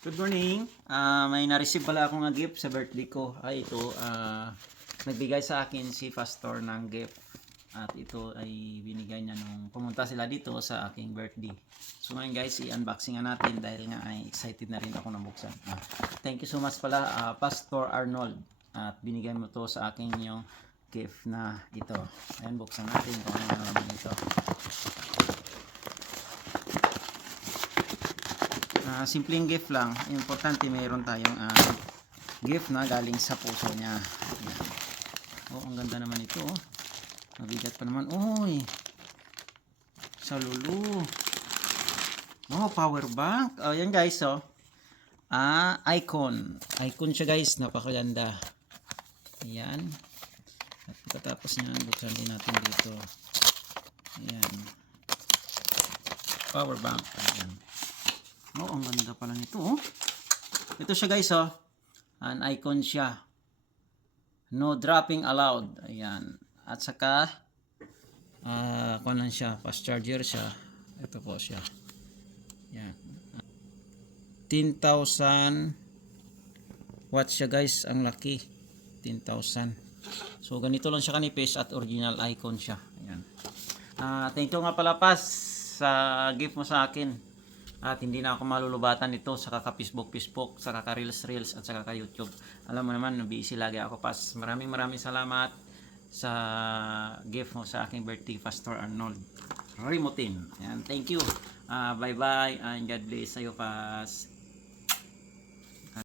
Good morning. May na-receive pala akong gift sa birthday ko. Ay ito, nagbigay sa akin si Pastor ng gift. At ito ay binigay niya nung pumunta sila dito sa aking birthday. So ngayon guys, i-unboxing na natin dahil nga ay excited na rin ako na buksan. Thank you so much pala Pastor Arnold. At binigay mo to sa akin yung gift na ito. Ayan, buksan natin kung ano naman ito. Simpleng gift lang. Importante mayroon tayong gift na galing sa puso niya. Ayan. Oh, ang ganda naman ito. Oh. Mabigat pa naman. Uy! Sa lulu. Oh, power bank. Oh, yan guys, oh. Icon. Icon siya guys. Napakaganda. Ayan. At pagkatapos niyan, buksan din natin dito. Ayan. Power bank. Ayan. Oh, ang ganda pala nito, oh. Ito siya guys, oh. An icon siya. No dropping allowed. Ayan. At saka kunan siya, fast charger siya. Ito po siya. Ayan. 10,000 watts siya guys, ang laki. 10,000. So ganito lang siya kanipis at original icon siya. Ayan. Thank you nga pala Pas sa gift mo sa akin. At hindi na ako malulubatan nito sa kaka-Facebook, sa kaka-Reels, at sa kaka-YouTube. Alam mo naman, busy lagi ako Pas. Maraming salamat sa gift mo sa aking birthday, Pastor Arnold Rimotin. Ayan, thank you. Bye-bye and God bless sa'yo Pas.